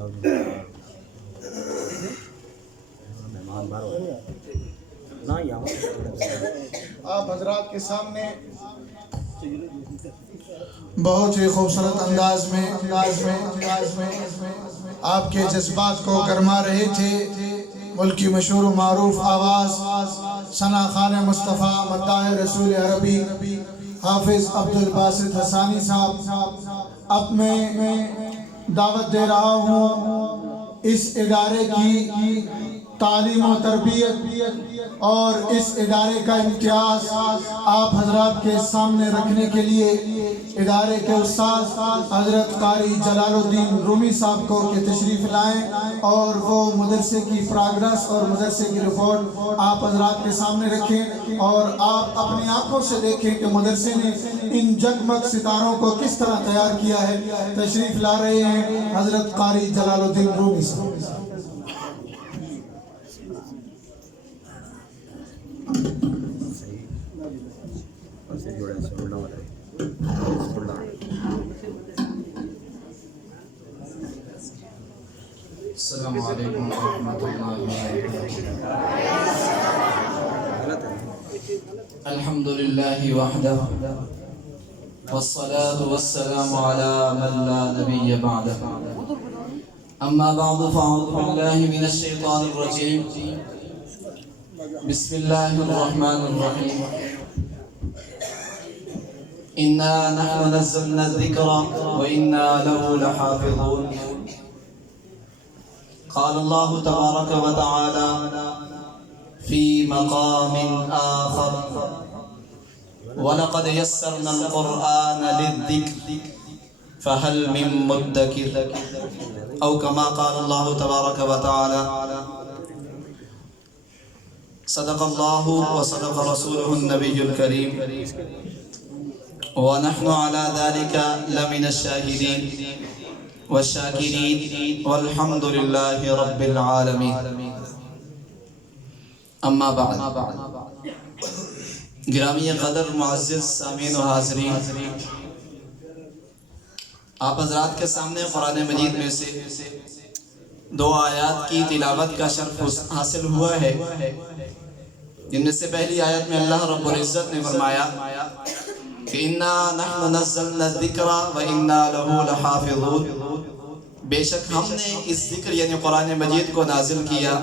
آپ حضرات کے سامنے بہت ہی خوبصورت انداز میں آپ کے جذبات کو گرما رہے تھے ملک کی مشہور و معروف آواز ثنا خان مصطفیٰ مداح رسول عربی حافظ عبدالباسط حسانی صاحب. اب میں دعوت دے رہا ہوں اس ادارے کی تعلیم و تربیت اور اس ادارے کا امتیاز آپ حضرات کے سامنے رکھنے کے لیے ادارے کے استاد حضرت قاری جلال الدین رومی صاحب کو کہ تشریف لائیں اور وہ مدرسے کی پروگرس اور مدرسے کی رپورٹ آپ حضرات کے سامنے رکھیں اور آپ اپنی آنکھوں سے دیکھیں کہ مدرسے نے ان جگمگ ستاروں کو کس طرح تیار کیا ہے. تشریف لا رہے ہیں حضرت قاری جلال الدین رومی صاحب. السلام علیکم ورحمۃ اللہ وبرکاتہ. الحمد للہ وحدہ والصلاة والسلام على من لا نبی بعدہ. اما بعد فاعوذ باللہ من الشیطان الرجیم. بسم اللہ الرحمن الرحیم. انا نحن نزلنا الذکر وانا له لحافظون. قال الله تبارك وتعالى في مقام آخر ولقد يسرنا القرآن للذكر فهل من مدكر أو كما قال الله تبارك وتعالى. صدق الله وصدق رسوله النبي الكريم ونحن على ذلك لمن الشاهدين والشاکرین والحمد للہ رب العالمین. اما بعد. گرامی قدر معزز سامعین و حاضرین، آپ حضرات کے سامنے قرآن مجید میں سے 2 آیات کی تلاوت کا شرف حاصل ہوا ہے، جن میں سے پہلی آیت میں اللہ رب العزت نے فرمایا کہ انا نحن نزلنا الذکر وانا له لحافظون. بے شک ہم نے اس ذکر یعنی قرآن مجید کو نازل کیا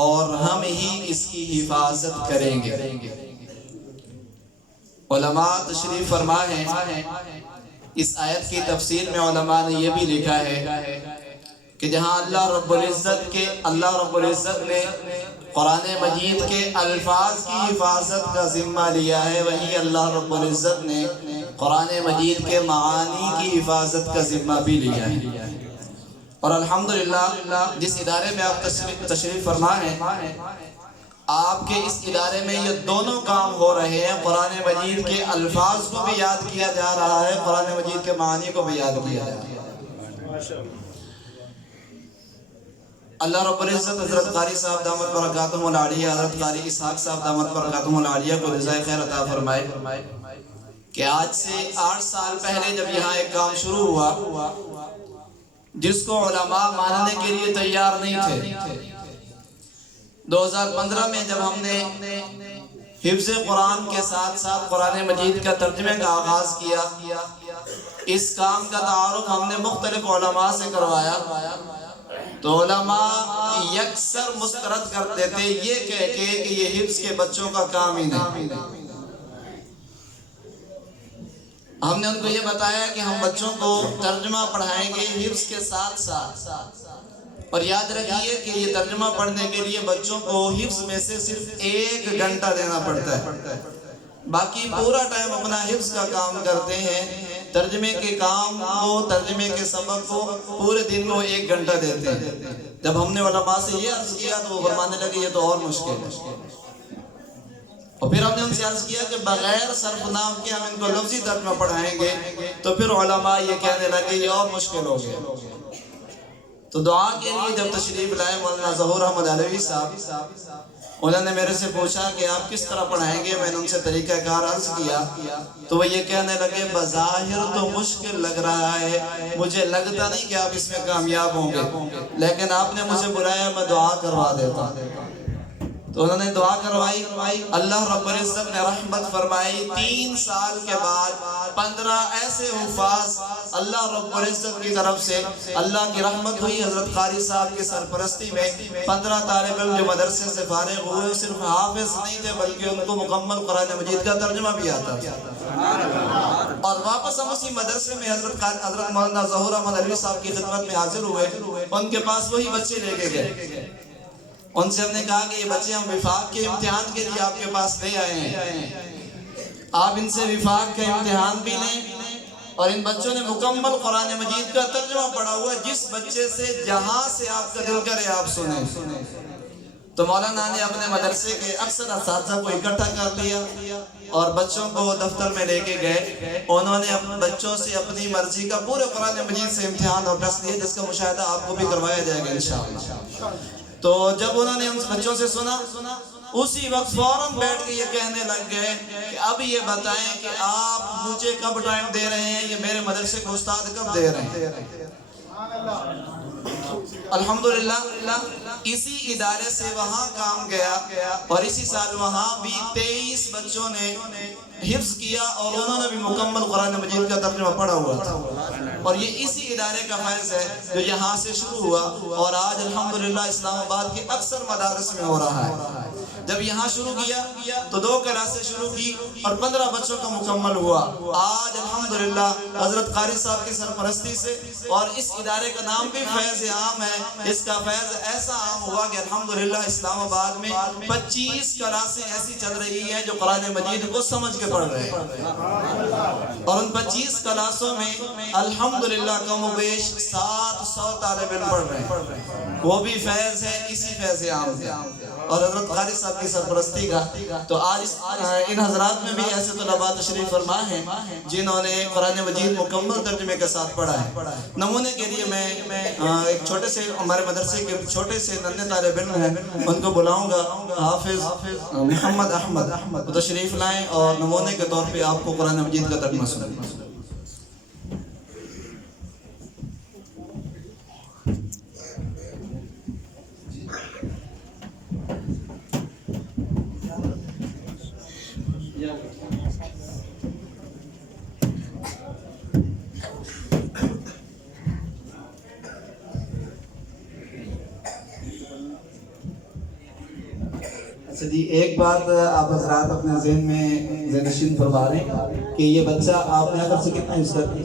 اور ہم ہی اس کی حفاظت کریں گے. علماء تشریف فرما ہیں، اس آیت کی تفسیر میں علماء نے یہ بھی لکھا ہے کہ جہاں اللہ رب العزت نے قرآن مجید کے الفاظ کی حفاظت کا ذمہ لیا ہے، وہیں اللہ رب العزت نے قرآن مجید کے معانی کی حفاظت کا ذمہ بھی لیا ہے. اور الحمدللہ جس ادارے میں آپ تشریف فرما ہیں، آپ کے اس ادارے میں یہ دونوں کام ہو رہے ہیں. قرآن مجید کے الفاظ کو بھی یاد کیا جا رہا ہے، قرآن مجید کے معانی کو بھی یاد کیا جا رہا ہے. اللہ رب العزت حضرت قاری صاحب دامت برکاتہم العالیہ، حضرت قاری اسحاق صاحب دامت برکاتہم العالیہ کو جزائے خیر عطا فرمائے کہ آج سے 8 سال پہلے جب یہاں ایک کام شروع ہوا جس کو علماء ماننے کے لیے تیار نہیں تھے، 2015 میں جب ہم نے حفظ قرآن کے ساتھ ساتھ قرآن مجید کا ترجمے کا آغاز کیا، اس کام کا تعارف ہم نے مختلف علماء سے کروایا تو علماء یکسر مسترد کرتے تھے یہ کہہ کے کہ یہ حفظ کے بچوں کا کام ہی نہیں. ہم نے ان کو یہ بتایا کہ ہم بچوں کو ترجمہ پڑھائیں گے حفظ کے ساتھ ساتھ، اور یاد رکھیے کہ یہ ترجمہ پڑھنے کے لیے بچوں کو حفظ میں سے صرف 1 گھنٹہ دینا پڑتا ہے، باقی پورا ٹائم اپنا حفظ کا کام کرتے ہیں. ترجمے کے کام کو، ترجمے کے سبق کو پورے دن میں 1 گھنٹہ دیتے ہیں. جب ہم نے علماء سے یہ عرض کیا تو وہ فرمانے لگے یہ تو اور مشکل ہے. اور پھر ہم نے ان سے عرض کیا کہ بغیر صرف نام کے ہم ان کو لفظی ترجمہ پڑھائیں گے تو پھر علماء یہ کہنے لگے یہ اور مشکل ہو گیا. تو دعا کے لیے جب تشریف لائے مولانا ظہور احمد علوی صاحب انہوں نے میرے سے پوچھا کہ آپ کس طرح پڑھائیں گے؟ میں نے ان سے طریقہ کار عرض کیا تو وہ یہ کہنے لگے بظاہر تو مشکل لگ رہا ہے، مجھے لگتا نہیں کہ آپ اس میں کامیاب ہوں گے، لیکن آپ نے مجھے بلایا، میں دعا کروا دیتا ہوں۔ تو انہوں نے دعا کروائی، اللہ رب العزت نے رحمت فرمائی۔ 3 سال کے بعد 15 ایسے حفاظ اللہ رب العزت کی طرف سے اللہ کی رحمت ہوئی۔ حضرت قاری صاحب کی سرپرستی میں 15 طالب علم جو مدرسے سے فارغ ہوئے صرف حافظ نہیں تھے بلکہ ان کو مکمل قرآن مجید کا ترجمہ بھی آتا تھا۔ اور واپس ہم اسی مدرسے میں حضرت مولانا ظہور احمد علوی صاحب کی خدمت میں حاضر ہوئے۔ ان کے پاس وہی بچے لے کے گئے، ان سے ہم نے کہا کہ یہ بچے ہم وفاق کے امتحان کے لیے آپ کے پاس لے آئے ہیں، آپ ان سے وفاق کا امتحان بھی لیں، اور ان بچوں نے مکمل قرآن مجید کا ترجمہ پڑھا ہوا ہے، جس بچے سے جہاں سے آپ کا دل کرے آپ سنیں۔ تو مولانا نے اپنے مدرسے کے اکثر اساتذہ کو اکٹھا کر لیا اور بچوں کو دفتر میں لے کے گئے۔ انہوں نے بچوں سے اپنی مرضی کا پورے قرآن مجید سے امتحان اور ٹیسٹ لیا، جس کا مشاہدہ آپ کو بھی کروایا جائے گا انشاءاللہ۔ تو جب انہوں نے ان بچوں سے سنا، اسی وقت فوراً بیٹھ کے یہ کہنے لگ گئے کہ اب یہ بتائیں کہ آپ مجھے کب ٹائم دے رہے ہیں، یہ میرے مدرسے کو استاد کب دے رہے ہیں۔ الحمدللہ اسی ادارے سے وہاں کام گیا، اور اسی سال وہاں بھی 23 بچوں نے حفظ کیا اور انہوں نے بھی مکمل قرآن مجید کا ترجمہ پڑھا ہوا تھا، اور یہ اسی ادارے کا فیض ہے جو یہاں سے شروع ہوا اور آج الحمدللہ اسلام آباد کے اکثر مدارس میں ہو رہا ہے۔ جب یہاں شروع کیا تو 2 کلاسیں شروع کی اور 15 بچوں کا مکمل ہوا۔ آج الحمدللہ حضرت قاری صاحب کی سرپرستی سے، اور اس ادارے کا نام بھی فیض عام ہے، اس کا فیض ایسا عام ہوا کہ الحمدللہ اسلام آباد میں 25 کلاسیں ایسی چل رہی ہیں جو قرآن مجید کو سمجھ کے پڑھ رہے ہیں، اور ان 25 کلاسوں میں الحمدللہ کم و بیش 700 طالب علم پڑھ رہے ہیں۔ وہ بھی فیض ہے، اسی فیض عام ہے اور حضرت قاری صاحب کی سرپرستی کا۔ تو آج ان حضرات میں بھی ایسے طلباء تشریف فرما ہیں جنہوں نے قرآن مجید مکمل ترجمے کے ساتھ پڑھا ہے۔ نمونے کے لیے میں ایک چھوٹے سے ہمارے مدرسے کے چھوٹے سے ننھے طالب علم ہیں، ان کو بلاؤں گا، حافظ محمد احمد تشریف لائیں اور نمونے کے طور پہ آپ کو قرآن مجید کا ترجمہ سنائیں۔ اچھا جی، ایک بات آپ حضرات اپنے ذہن میں ذہن نشین فرما رہے ہیں کہ یہ بچہ آپ نے آخر سے کتنا حفظ کر دیا؟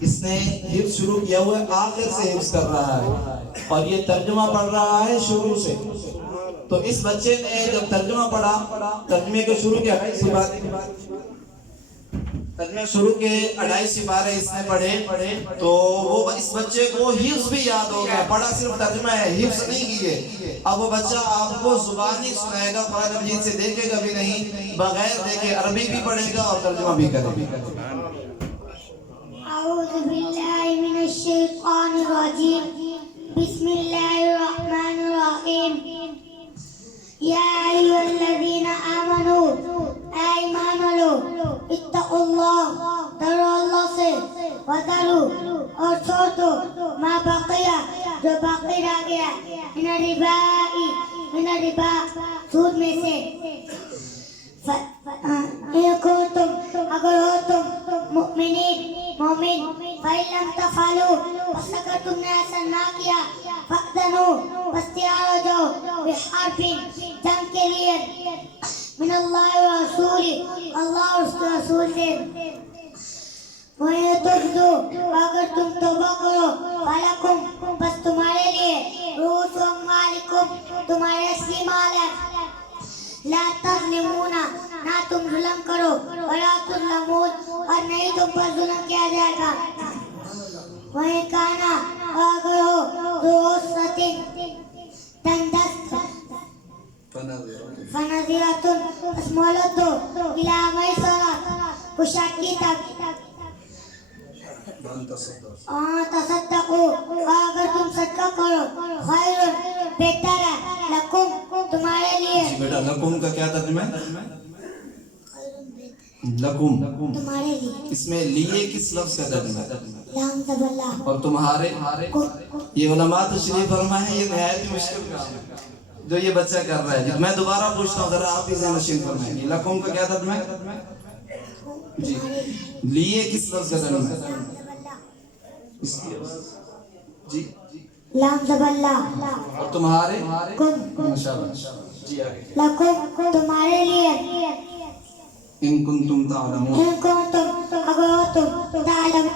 اس نے حفظ شروع کیا ہوا ہے، آخر سے حفظ کر رہا ہے، اور یہ ترجمہ پڑھ رہا ہے شروع سے۔ تو اس بچے نے جب ترجمہ پڑھا، ترجمے کو شروع کیا، ترجمے شروع کے 2.5 سپارے اس نے پڑھے، تو وہ اس بچے کو حفظ بھی یاد ہو گیا۔ پڑھا صرف ترجمہ ہے، حفظ نہیں کیے۔ اب وہ بچہ آپ کو زبانی سنائے گا، قرآن مجید سے دیکھے گا بھی نہیں، بغیر دیکھے عربی بھی پڑھے گا اور ترجمہ بھی کرے گا۔ اعوذ باللہ من الشیطان الرجیم، بسم اللہ الرحمن الرحیم۔ یا ایھا الذین آمنوا، اے ایمان والو، اتقوا اللہ، ڈرو اللہ سے، وذروا، اور چھوڑ دو، ما بقیہ، جو باقی رہ گیا، من الربا، سود میں سے، اگر ہو تم مومن، فَإِن لَمْ تَفْعَلُوا، بس اگر تم نے ایسا نہ کیا، فَأْذَنُوا، بس تیار ہو جاؤ، بِحَرْبٍ، جنگ کے لیے، من اللہ ورسولہ، اللہ اور اس کے رسول سے۔ وَإِن تُبْدُوا، اگر تم توبہ کرو، فَلَكُمْ، بس تمہارے لیے، رُؤُوسُ أَمْوَالِكُمْ، تمہارے اصلی مال ہے، لا تظلمون، نہ تم ظلم کرو، ولا تظلمون، اور نہیں تم پر ظلم کیا جائے گا۔ وَإِن كَانَ، اور اگر ہو، ذُو عُسْرَةٍ، تنگ دست، فَنَظِرَةٌ، بس مہلت دو، إِلَىٰ مَيْسَرَةٍ، کشادگی تک، تصدقوا، اور اگر تم صدقہ کرو، خیر، بہتر ہے، لکم، لکم کا کیا ترجمہ ہے؟ لکم تمہارے لیے. اس میں لیے کس لفظ کا ترجمہ ہے؟ لام زبلہ. اور تمہارے یہ علماء تشریف فرما ہے یہ نہایت ہی مشکل کام ہے جو یہ بچہ کر رہا ہے. میں دوبارہ پوچھتا ہوں ذرا آپ بھی ذہن نشین فرمائیں گے. لکم کا کیا ترجمہ ہے؟ جی لیے کس لفظ کا ترجمہ ہے؟ اس کی آواز جی لام زبلہ. اور تمہارے کم. ماشاءاللہ جی آگے. لکم تمہارے لیے. ان کنتم تعلمون ان کو تم اگر تم تعلم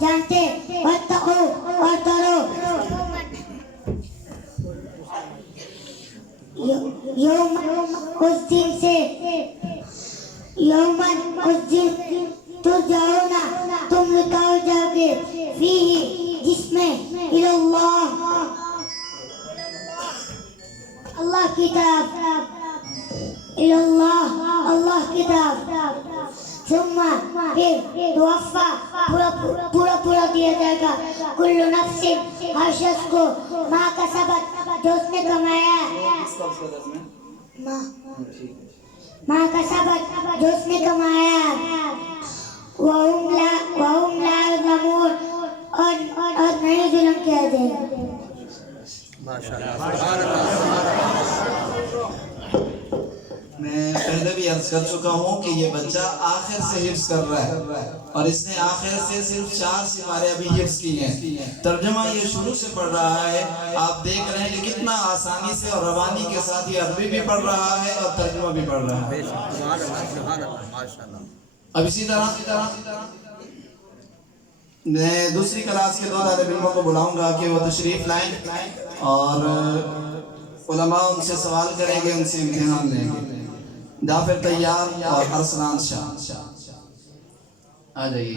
جانتے. واتقوا اور ڈرو. یوم اس دن سے. یومن اس دن ترجعون تم لٹاؤ جاؤ گے. فیہ جس میں اللہ اللہ کی طرف. اللہ اللہ کی طرف. ثم پھر توفا پورا دیا جائے گا. کل نفس ہر شخص کو ما کسبت جو اس نے کمایا. ما کسبت جو اس نے کمایا. وَهُمْ لَا يُظْلَمُونَ اور نہیں ظلم کیا جائے گا. میں پہلے بھی عرض کر چکا ہوں کہ یہ بچہ آخر سے حفظ کر رہا ہے اور اس نے آخر سے صرف 4 سپارے ابھی حفظ کی ہیں. ترجمہ یہ شروع سے پڑھ رہا ہے. آپ دیکھ رہے ہیں کہ کتنا آسانی سے اور روانی کے ساتھ یہ عربی بھی پڑھ رہا ہے اور ترجمہ بھی پڑھ رہا ہے. اب اسی طرح میں دوسری کلاس کے 2 طالب علموں کو بلاؤں گا کہ وہ تشریف لائیں اور علماء ان سے سوال کریں گے, ان سے امتحان لیں گے. جعفر طیار اور ارسلان شاہ آ جائیے.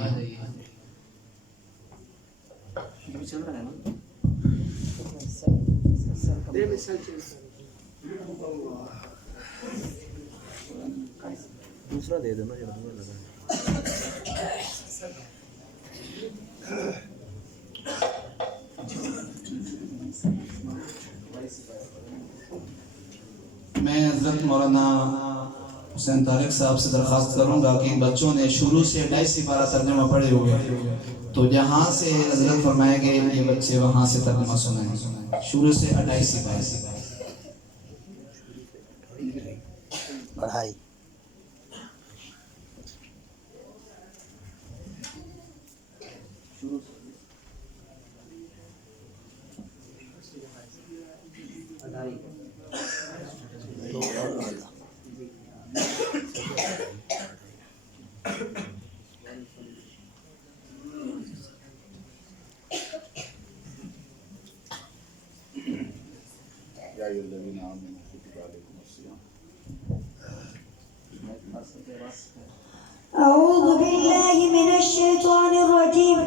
چل رہا ہے نا دوسرا دے دینا جو ہمیں لگا. میں حضرت مولانا حسین طارق صاحب سے درخواست کروں گا کہ ان بچوں نے شروع سے 2.5 سپارہ ترجمہ پڑھے ہوئے, تو جہاں سے حضرت فرمائے گئے یہ بچے وہاں سے ترجمہ سنائیں. شروع سے 2.5 سپارہ پڑھائی. أعوذ بالله من الشيطان الرجيم.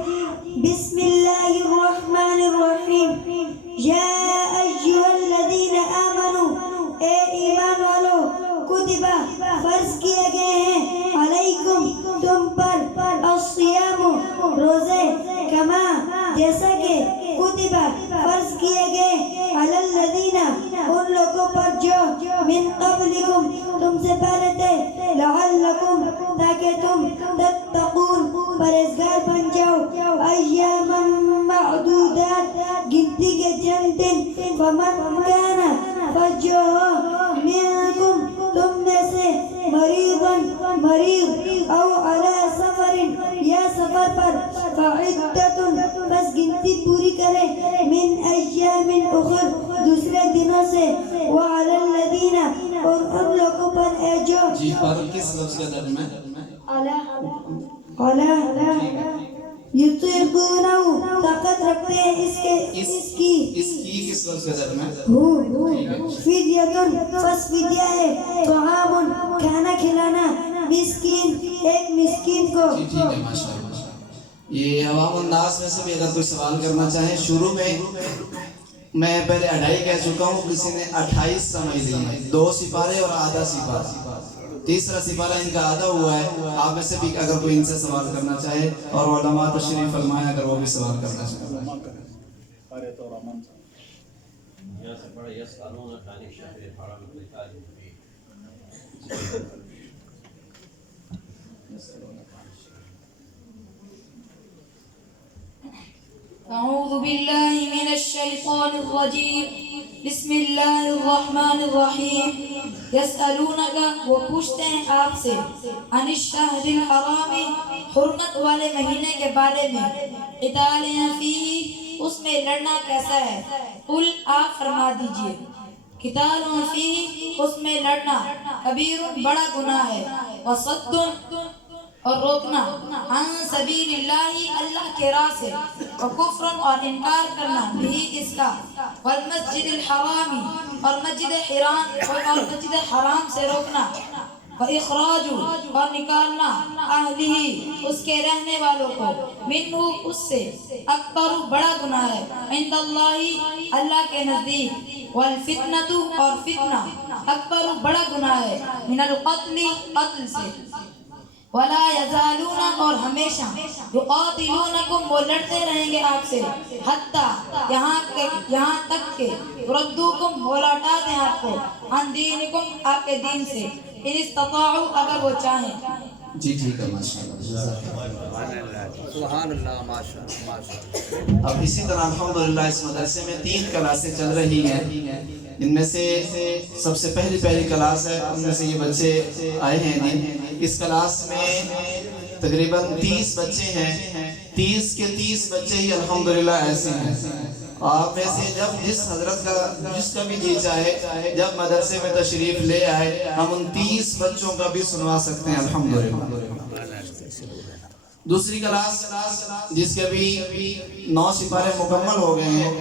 بسم الله الرحمن الرحيم. يا أيها الذين آمنوا اے ایمان والو. کتب فرض کیے گئے ہیں. علیکم تم پر. الصیام روزے. کما جیسا کہ کتب فرض کیے گئے. علی الذین ان لوگوں پر جو من قبلکم تم سے پہلے تھے. لعلکم تاکہ تم تتقون پرہیزگار بن جاؤ. ایاما معدودات گنتی کے چند دن. فمن کان فجو منکم تم میں سے مریض او علی سفر یا سفر پر. فعدت بس گنتی پوری کرے. من ایام اخر دوسرے دنوں سے. وعلی الذین اور ان لوگوں پر ہے جو جی پر کس لفظ کا ترجمہ ہے؟ یطیقونہ طاقت رکھتے ہیں اس کی کس لفظ کا ترجمہ ہے؟ فدیتن پس فدیہ ہے. طعام کھانا کھلانا. مسکین ایک مسکین کو. جی ٹھیک ہے ماشاءاللہ. یہ عوام الناس میں سے بھی اگر کوئی سوال کرنا چاہیں. شروع میں پہلے 2.5 کہہ چکا ہوں, کسی نے 28 سمجھ لی ہے. 2 سپارے اور آدھا سپارہ. تیسرا سپارہ ان کا آدھا ہوا ہے. آپ میں سے بھی اگر کوئی ان سے سوال کرنا چاہے اور علماء تشریف فرمائیں اگر وہ بھی سوال کرنا چاہے. أعوذ بالله من الشيطان الرجيم بسم الله الرحمن الرحیم یسألونک وہ پوچھتے ہیں آپ سے عن الشہر الحرام حرمت والے مہینے کے بارے میں قتال فیہ اس میں لڑنا کیسا ہے قل آپ فرما دیجئے قتال فیہ اس میں لڑنا کبیر بڑا گناہ ہے وصد اور روکنا عن سبیل اللہ اللہ کے راہ سے وکفر اور انکار کرنا بھی اس کا والمسجد الحرامی اور مسجد حرام سے روکنا وإخراج اور نکالنا اہلہ اس کے رہنے والوں کو منہ اس سے اکبر بڑا گناہ ہے عند اللہ اللہ کے نزدیک والفتنۃ اور فتنہ اکبر بڑا گناہ ہے من القتل قتل سے ولا یزالون اور ہمیشہ یقاتلونکم وہ لڑتے رہیں گے آپ سے حتی یہاں تک کہ ردوکم وہ لوٹا دیں آپ کو عن دینکم آپ کے دین سے ان استطاعوا اگر وہ چاہیں جی ٹھیک ہے ماشاءاللہ سبحان اللہ ماشاءاللہ. اب اسی طرح الحمدللہ اس مدرسے میں 3 کلاسیں چل رہی ہیں ان میں سے سب سے پہلی کلاس ہے ان میں سے یہ بچے آئے ہیں اس کلاس میں تقریباً 30 بچے ہیں 30 کے 30 بچے ہی الحمدللہ ایسے ہیں آپ میں سے جب جس کا بھی جی چاہے جب مدرسے میں تشریف لے آئے ہم ان 30 بچوں کا بھی سنوا سکتے ہیں الحمدللہ. دوسری کلاس جس کے بھی 9 سپارے مکمل ہو گئے ہیں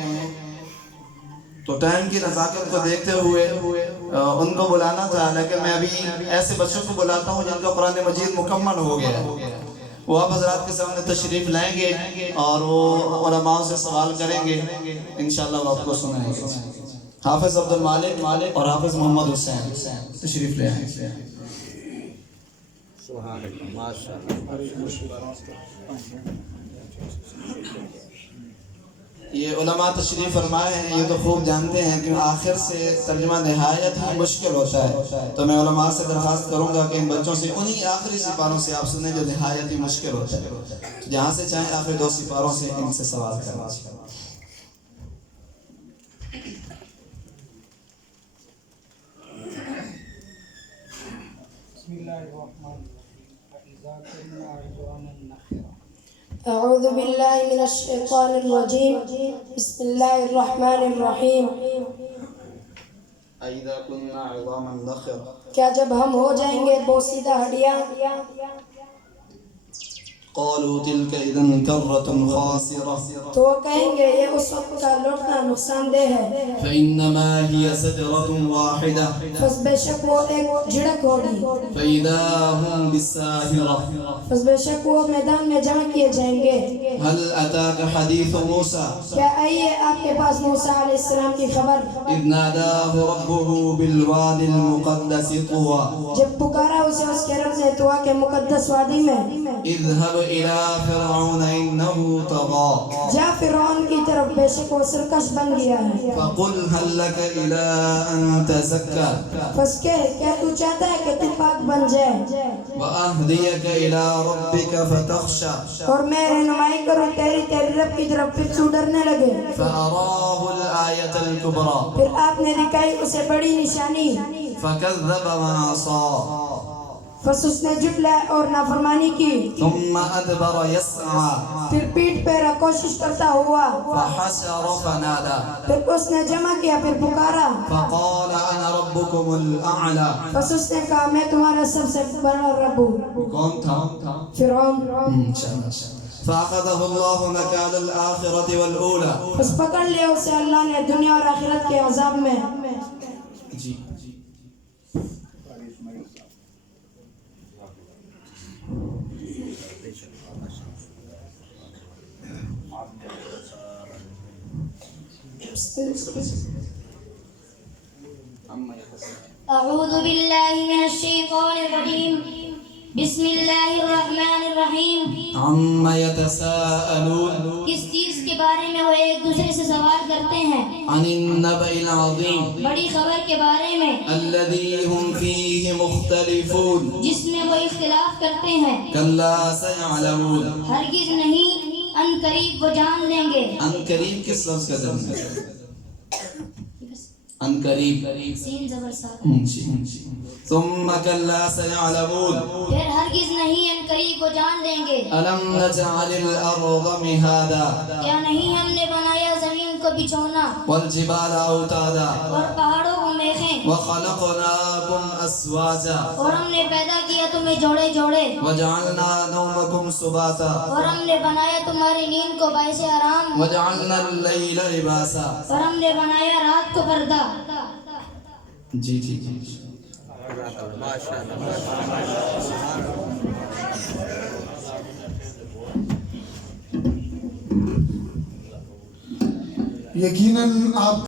تو ٹائم کی نزاکت کو دیکھتے ہوئے ان کو بلانا تھا لیکن میں ابھی ایسے بچوں کو بلاتا ہوں جن کا قرآن مجید مکمل ہو گیا ہے وہ آپ حضرات کے سامنے تشریف لائیں گے اور وہ علماء سے سوال کریں گے انشاءاللہ وہ آپ کو سنائیں گے. حافظ عبد المالک اور حافظ محمد حسین تشریف لے آئیں گے. سبحان اللہ ماشاءاللہ. یہ علماء تشریف فرمائے ہیں یہ تو خوب جانتے ہیں کہ آخر سے ترجمہ نہایت ہی مشکل ہوتا ہے تو میں علماء سے درخواست کروں گا کہ ان بچوں سے انہی آخری سپاروں سے آپ سنیں جو نہایت ہی مشکل ہوتا ہے جہاں سے چاہیں آخری 2 سپاروں سے ان سے سوال کریں. بسم اللہ الرحمن الرحیم فإذا كنا عظاما نخرة. أعوذ بالله من الشيطان الرجيم بسم الله الرحمن الرحيم اذا كنا عظاما نخرة کیا جب ہم ہو جائیں گے بوسیدہ ہڈیاں قالوا تلك اذا كرة خاسرة تو وہ کہیں گے یہ اس وقت کا لوٹنا نقصان دہ ہے فإنما هي زجرة واحدة پس بے شک وہ ایک جھڑک ہوگی فإذا هم بالساهرة پس بے شک وہ میدان میں جمع کیے جائیں گے. هل أتاك حديث موسى کیا آئیے آپ کے پاس موسیٰ علیہ السلام کی خبر إذ ناداه ربه بالواد المقدس طوى جب پکارا اسے اس کے رب نے طوا کے مقدس وادی میں اذهب إلى فرعون إنه طغى جا فرعون کی طرف بے شک وہ سرکش بن گیا ہے. فقل هل لك إلى أن تزكى پس کیا تو چاہتا ہے کہ تو پاک بن جائے وأهديك إلى ربك فتخشى اور میں رہنمائی کروں تیری رب کی طرف پھر تو ڈرنے لگے. فأراه الآية الكبرى پھر آپ نے دکھائی اسے بڑی نشانی فكذب وعصى پس اس نے جھٹلایا اور نافرمانی کی. ثم أدبر يسعى پھر پیٹ پہ کوشش کرتا ہوا فحشر فنادى پھر اس نے جمع کیا پھر پکارا فقال أنا ربكم الأعلى پس اس نے کہا میں تمہارا سب سے بڑا رب ہوں. کون تھا فرعون. فأخذه الله نكال الآخرة والأولى پس پکڑ لیا اسے اللہ نے دنیا اور آخرت کے عذاب میں. جی أعوذ بالله من الشيطان الرجيم بسم اللہ الرحمن الرحیم عما يتساءلون کس چیز کے بارے میں وہ ایک دوسرے سے سوال کرتے ہیں عن النبأ العظيم بڑی خبر کے بارے میں الذي هم فيه مختلفون جس میں وہ اختلاف کرتے ہیں كلا سيعلمون ہرگز نہیں ان قریب وہ جان لیں گے ان قریب کس لفظ کا ذکر ہے؟ ان قریب سین زبر ساکن ثم كلا سيعلمون پھر ہرگز نہیں ان قریب وہ جان لیں گے ألم نجعل الأرض مهادا کیا نہیں ہم نے بنایا زمین کو بچھونا والجبال أوتادا اور پہاڑوں کو میخیں وخلقناكم أزواجا اور ہم نے پیدا کیا تمہیں جوڑے جوڑے وجعلنا نومكم سباتا اور ہم نے بنایا تمہاری نیند کو باعث آرام وجعلنا الليل لباسا اور ہم نے بنایا رات کو پردہ جی جی جی ماشاء اللہ یقیناً آپ